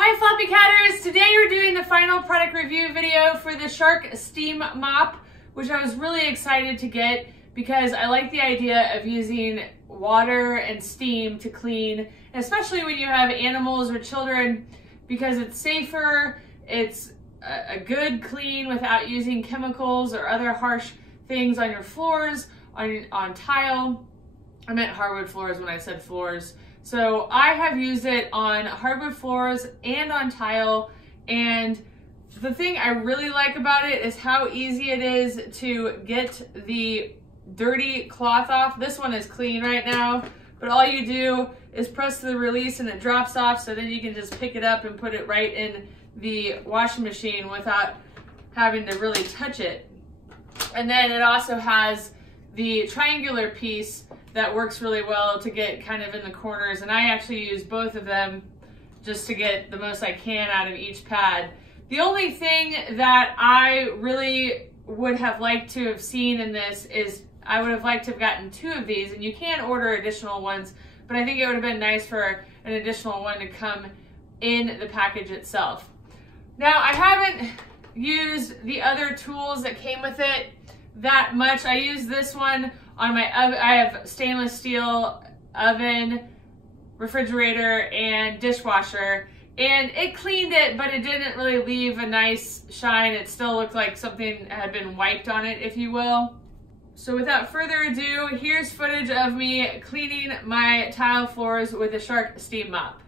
Hi Floppycatters! Today we're doing the final product review video for the Shark Steam Mop, which I was really excited to get because I like the idea of using water and steam to clean, especially when you have animals or children, because it's safer, it's a good clean without using chemicals or other harsh things on your floors, on tile. I meant hardwood floors when I said floors. So I have used it on hardwood floors and on tile, and the thing I really like about it is how easy it is to get the dirty cloth off. This one is clean right now, but all you do is press the release and it drops off, so then you can just pick it up and put it right in the washing machine without having to really touch it. And then it also has the triangular piece that works really well to get kind of in the corners, and I actually use both of them just to get the most I can out of each pad. The only thing that I really would have liked to have seen in this is I would have liked to have gotten 2 of these, and you can order additional ones, but I think it would have been nice for an additional one to come in the package itself. Now, I haven't used the other tools that came with it that much. I use this one on my oven. I have stainless steel oven, refrigerator, and dishwasher, and it cleaned it, but it didn't really leave a nice shine. It still looked like something had been wiped on it, if you will. So without further ado, here's footage of me cleaning my tile floors with the Shark Steam Mop.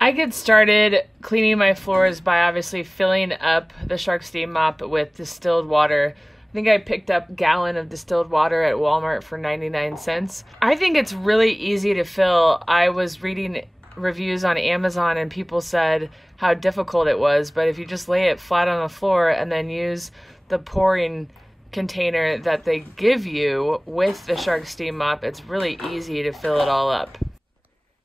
I get started cleaning my floors by obviously filling up the Shark Steam Mop with distilled water. I think I picked up a gallon of distilled water at Walmart for 99 cents. I think it's really easy to fill. I was reading reviews on Amazon and people said how difficult it was, but if you just lay it flat on the floor and then use the pouring container that they give you with the Shark Steam Mop, it's really easy to fill it all up.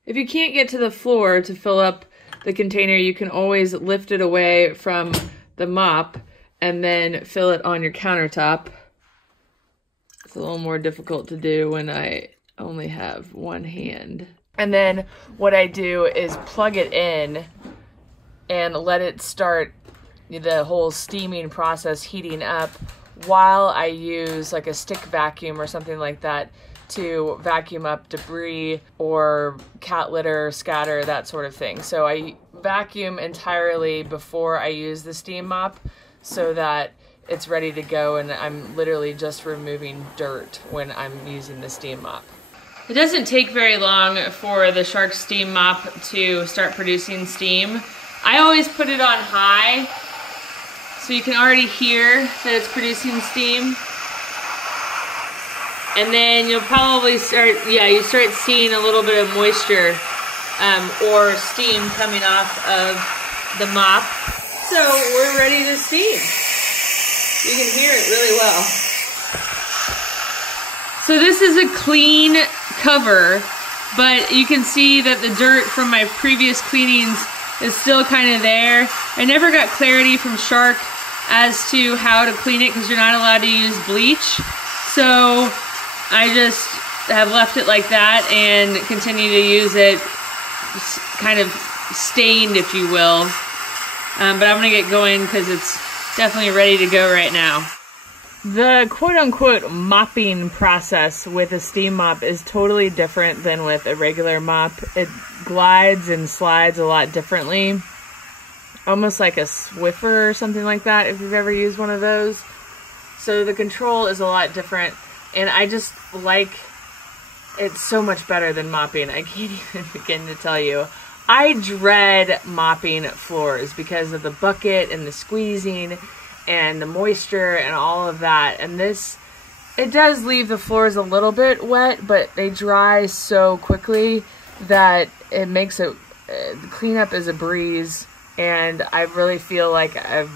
If you can't get to the floor to fill up the container, you can always lift it away from the mop and then fill it on your countertop. It's a little more difficult to do when I only have one hand. And then what I do is plug it in and let it start the whole steaming process, heating up, while I use like a stick vacuum or something like that to vacuum up debris or cat litter, scatter, that sort of thing. So I vacuum entirely before I use the steam mop, so that it's ready to go and I'm literally just removing dirt when I'm using the steam mop. It doesn't take very long for the Shark Steam Mop to start producing steam. I always put it on high, so you can already hear that it's producing steam. And then you'll probably start seeing a little bit of moisture or steam coming off of the mop. So we're ready to steam. You can hear it really well. So this is a clean cover, but you can see that the dirt from my previous cleanings is still kind of there. I never got clarity from Shark as to how to clean it because you're not allowed to use bleach. So I just have left it like that and continue to use it kind of stained, if you will. But I'm gonna get going because it's definitely ready to go right now. The quote-unquote mopping process with a steam mop is totally different than with a regular mop. It glides and slides a lot differently. Almost like a Swiffer or something like that, if you've ever used one of those. So the control is a lot different, and I just like it so much better than mopping. I can't even begin to tell you. I dread mopping floors because of the bucket and the squeezing and the moisture and all of that. And this, it does leave the floors a little bit wet, but they dry so quickly that it makes it, the cleanup is a breeze. And I really feel like I've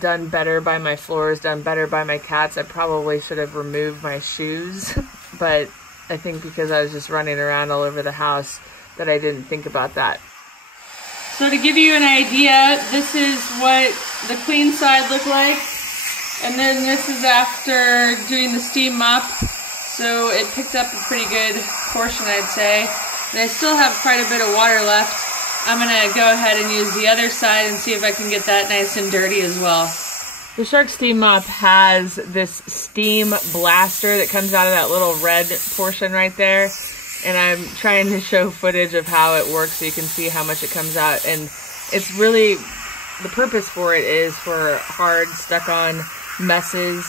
done better by my floors, done better by my cats. I probably should have removed my shoes, but I think because I was just running around all over the house that I didn't think about that. So to give you an idea, this is what the clean side looked like. And then this is after doing the steam mop. So it picked up a pretty good portion, I'd say. And I still have quite a bit of water left I'm gonna go ahead and use the other side and see if I can get that nice and dirty as well. The Shark Steam Mop has this steam blaster that comes out of that little red portion right there. And I'm trying to show footage of how it works so you can see how much it comes out. And it's really, the purpose for it is for hard, stuck-on messes,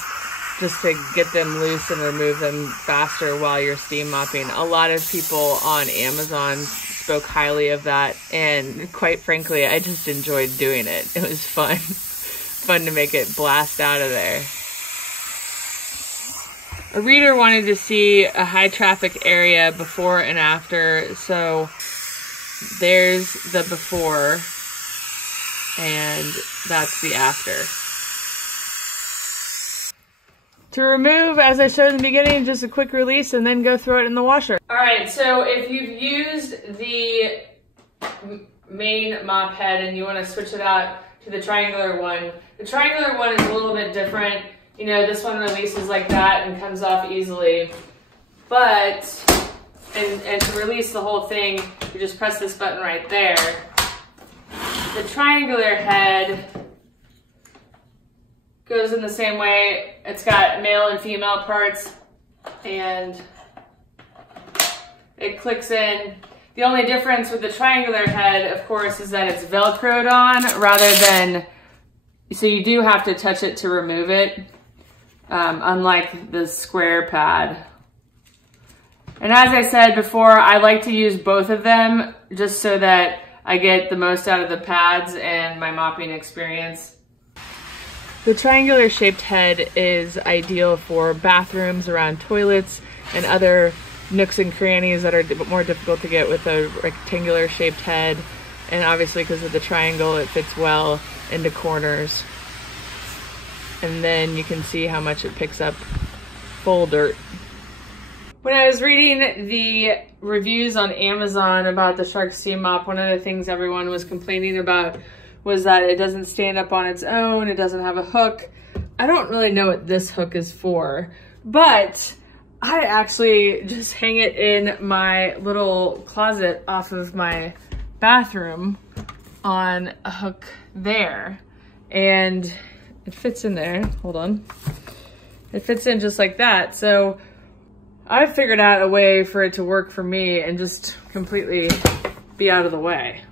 just to get them loose and remove them faster while you're steam mopping. A lot of people on Amazon spoke highly of that, and quite frankly, I just enjoyed doing it. It was fun. Fun to make it blast out of there. A reader wanted to see a high traffic area before and after, so there's the before and that's the after. To remove, as I showed in the beginning, just a quick release and then go throw it in the washer. Alright, so if you've used the main mop head and you want to switch it out to the triangular one, the triangular one is a little bit different. You know, this one releases like that and comes off easily. But, and to release the whole thing, you just press this button right there. The triangular head goes in the same way. It's got male and female parts, and it clicks in. The only difference with the triangular head, of course, is that it's Velcroed on rather than, so you do have to touch it to remove it, unlike the square pad. And as I said before, I like to use both of them just so that I get the most out of the pads and my mopping experience. The triangular shaped head is ideal for bathrooms, around toilets, and other nooks and crannies that are more difficult to get with a rectangular shaped head. And obviously because of the triangle, it fits well into corners. And then you can see how much it picks up full dirt. When I was reading the reviews on Amazon about the Shark Steam Mop, one of the things everyone was complaining about was that it doesn't stand up on its own, it doesn't have a hook. I don't really know what this hook is for, but I actually just hang it in my little closet off of my bathroom on a hook there. And it fits in there, hold on. It fits in just like that. So I've figured out a way for it to work for me and just completely be out of the way.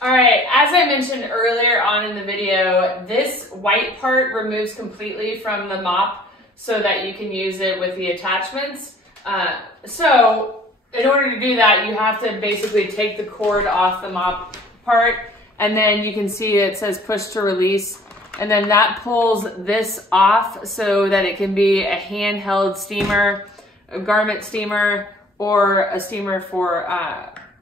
All right, as I mentioned earlier on in the video, this white part removes completely from the mop so that you can use it with the attachments. So in order to do that, you have to basically take the cord off the mop part, and then you can see it says push to release, and then that pulls this off so that it can be a handheld steamer, a garment steamer, or a steamer for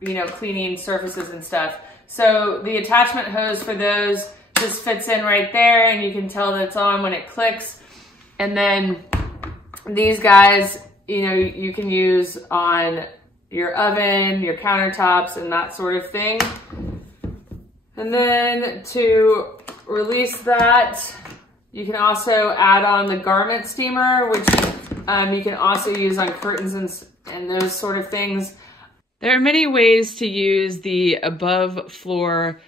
you know, cleaning surfaces and stuff. So the attachment hose for those just fits in right there, and you can tell that it's on when it clicks. And then these guys, you know, you can use on your oven, your countertops, and that sort of thing. And then to release that, you can also add on the garment steamer, which you can also use on curtains and those sort of things. There are many ways to use the above floor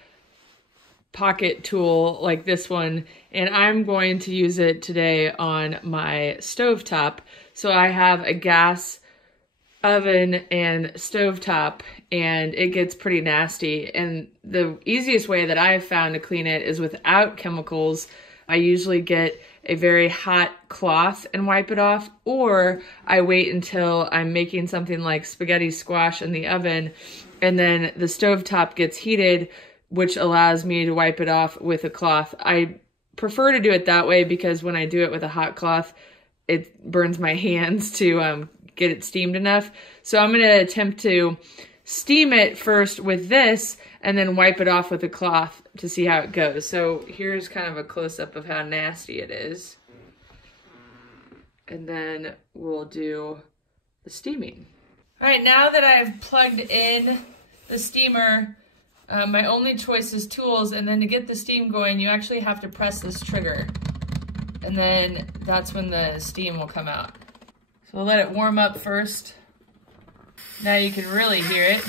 pocket tool like this one, and I'm going to use it today on my stovetop. So I have a gas oven and stovetop, and it gets pretty nasty. And the easiest way that I've found to clean it is without chemicals. I usually get a very hot cloth and wipe it off, or I wait until I'm making something like spaghetti squash in the oven, and then the stovetop gets heated, which allows me to wipe it off with a cloth. I prefer to do it that way because when I do it with a hot cloth, it burns my hands to get it steamed enough. So I'm going to attempt to steam it first with this and then wipe it off with a cloth to see how it goes. So here's kind of a close-up of how nasty it is. And then we'll do the steaming. All right, now that I've plugged in the steamer, my only choice is tools, and then to get the steam going, you actually have to press this trigger. And then that's when the steam will come out. So we'll let it warm up first. Now you can really hear it.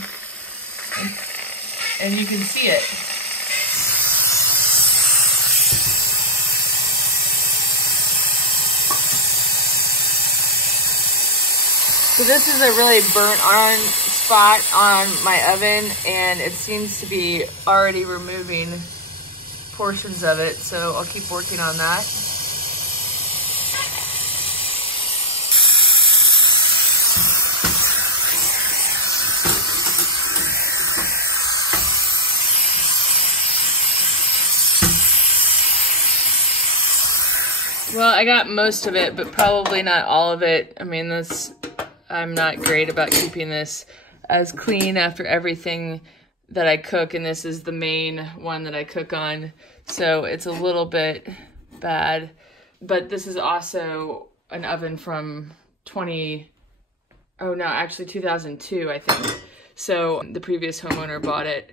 and you can see it. So this is a really burnt orange spot on my oven, and it seems to be already removing portions of it, so I'll keep working on that. Well, I got most of it, but probably not all of it. I mean, I'm not great about keeping this as clean after everything that I cook, and this is the main one that I cook on, so it's a little bit bad. But this is also an oven from 2002, I think. So the previous homeowner bought it.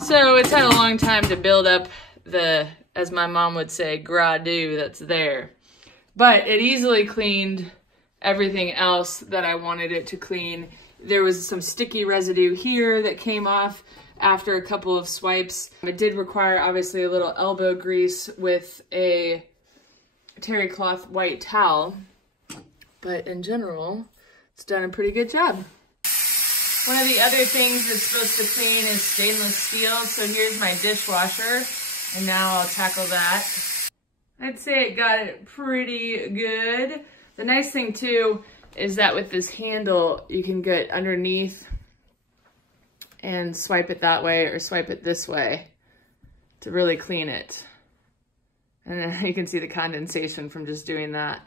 So it's had a long time to build up the, as my mom would say, gradu that's there. But it easily cleaned everything else that I wanted it to clean. There was some sticky residue here that came off after a couple of swipes. It did require obviously a little elbow grease with a terry cloth white towel, but in general, it's done a pretty good job. One of the other things it's supposed to clean is stainless steel, so here's my dishwasher, and now I'll tackle that. I'd say it got it pretty good. The nice thing too is that with this handle, you can get underneath and swipe it that way or swipe it this way to really clean it. And you can see the condensation from just doing that.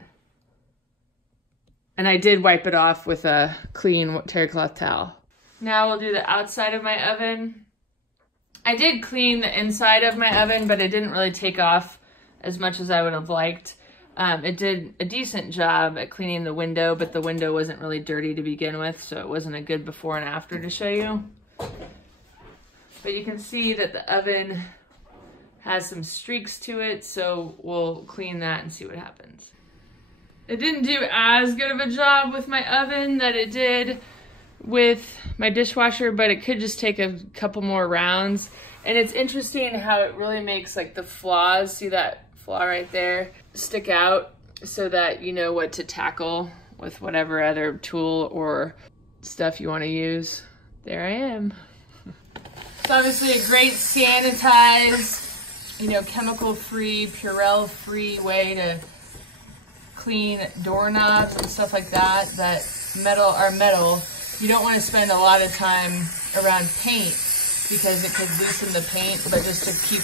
And I did wipe it off with a clean terry cloth towel. Now we'll do the outside of my oven. I did clean the inside of my oven, but it didn't really take off as much as I would have liked. It did a decent job at cleaning the window, but the window wasn't really dirty to begin with, so it wasn't a good before and after to show you. But you can see that the oven has some streaks to it, so we'll clean that and see what happens. It didn't do as good of a job with my oven that it did with my dishwasher, but it could just take a couple more rounds. And it's interesting how it really makes like the flaws, see that flaw right there, stick out so that you know what to tackle with whatever other tool or stuff you want to use. There I am. It's obviously a great sanitized, you know, chemical-free, Purell-free way to clean doorknobs and stuff like that are metal. You don't want to spend a lot of time around paint because it could loosen the paint, but just to keep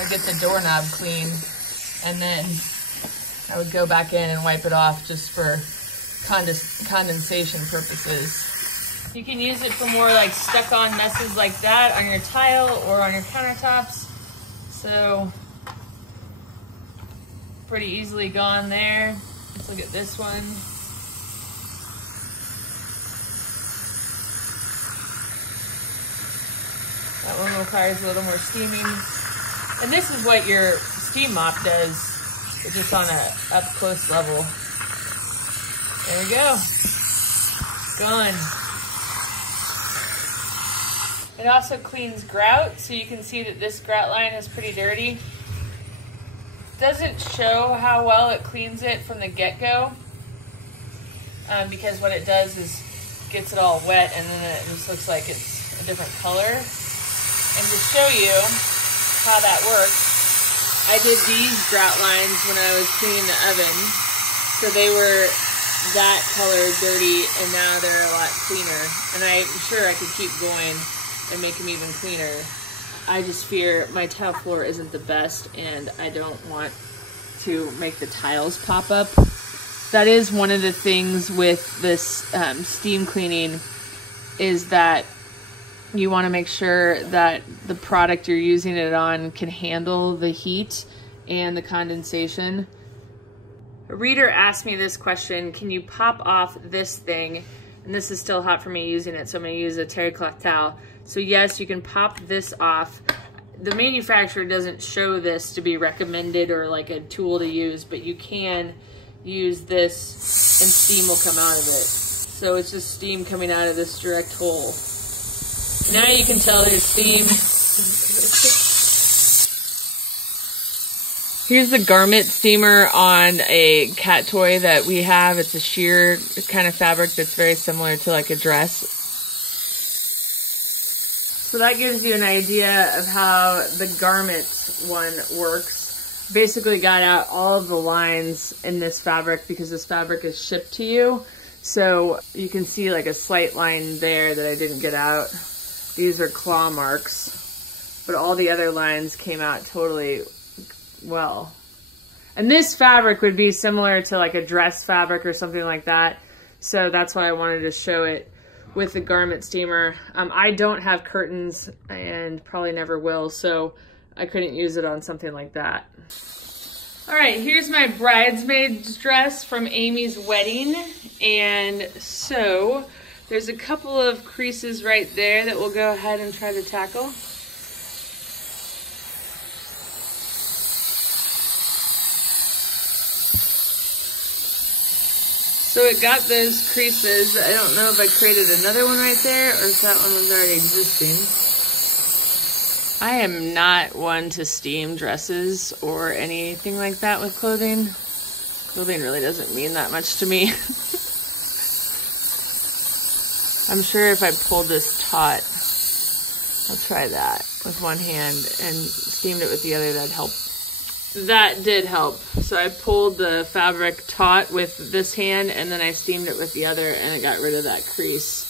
or get the doorknob clean. And then I would go back in and wipe it off just for condensation purposes. You can use it for more like stuck-on messes like that on your tile or on your countertops. So, pretty easily gone there. Let's look at this one. That one requires a little more steaming. And this is what your steam mop does, but just on a up-close level. There we go. Gone. It also cleans grout, so you can see that this grout line is pretty dirty. Doesn't show how well it cleans it from the get-go, because what it does is gets it all wet and then it just looks like it's a different color. And to show you how that works, I did these grout lines when I was cleaning the oven. So they were that color dirty, and now they're a lot cleaner. And I'm sure I could keep going and make them even cleaner. I just fear my tile floor isn't the best, and I don't want to make the tiles pop up. That is one of the things with this steam cleaning, is that you want to make sure that the product you're using it on can handle the heat and the condensation. A reader asked me this question: can you pop off this thing? And this is still hot for me using it, so I'm going to use a terry cloth towel. So yes, you can pop this off. The manufacturer doesn't show this to be recommended or like a tool to use, but you can use this and steam will come out of it. So it's just steam coming out of this direct hole. Now you can tell there's steam. Here's the garment steamer on a cat toy that we have. It's a sheer kind of fabric that's very similar to like a dress. So that gives you an idea of how the garment one works. Basically got out all of the lines in this fabric because this fabric is shipped to you. So you can see like a slight line there that I didn't get out. These are claw marks, but all the other lines came out totally well. And this fabric would be similar to like a dress fabric or something like that. So that's why I wanted to show it with the garment steamer. I don't have curtains and probably never will, so I couldn't use it on something like that. All right, here's my bridesmaid's dress from Amy's wedding. And so there's a couple of creases right there that we'll go ahead and try to tackle. So it got those creases. I don't know if I created another one right there or if that one was already existing. I am not one to steam dresses or anything like that with clothing. Clothing really doesn't mean that much to me. I'm sure if I pulled this taut, I'll try that with one hand and steamed it with the other, that'd help. That did help. So I pulled the fabric taut with this hand and then I steamed it with the other and it got rid of that crease.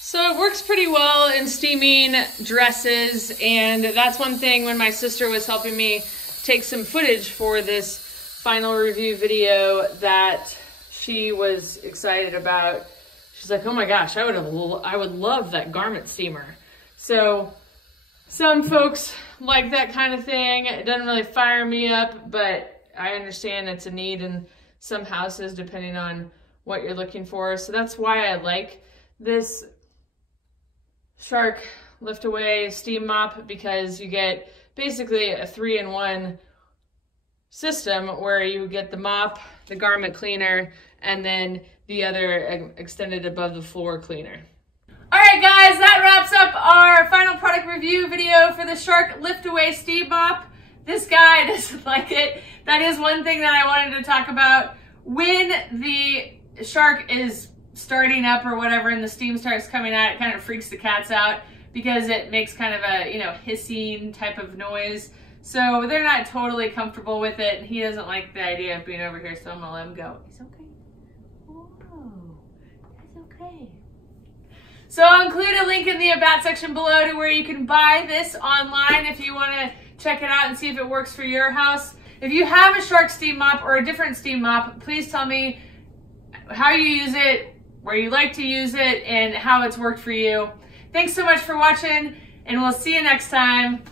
So it works pretty well in steaming dresses, and that's one thing when my sister was helping me take some footage for this final review video that she was excited about. She's like, oh my gosh, I would love that garment steamer. So some folks like that kind of thing. It doesn't really fire me up, but I understand it's a need in some houses depending on what you're looking for. So that's why I like this Shark Lift Away steam mop, because you get basically a 3-in-1 system where you get the mop, the garment cleaner, and then the other extended above the floor cleaner. All right, guys, that wraps up our final product review video for the Shark Lift Away steam mop. This guy doesn't like it. That is one thing that I wanted to talk about. When the Shark is starting up or whatever and the steam starts coming out, it kind of freaks the cats out because it makes kind of a, you know, hissing type of noise. So they're not totally comfortable with it, and he doesn't like the idea of being over here, so I'm gonna let him go. He's okay. Whoa, it's okay. So I'll include a link in the about section below to where you can buy this online if you want to check it out and see if it works for your house. If you have a Shark steam mop or a different steam mop, please tell me how you use it, where you like to use it, and how it's worked for you. Thanks so much for watching, and we'll see you next time.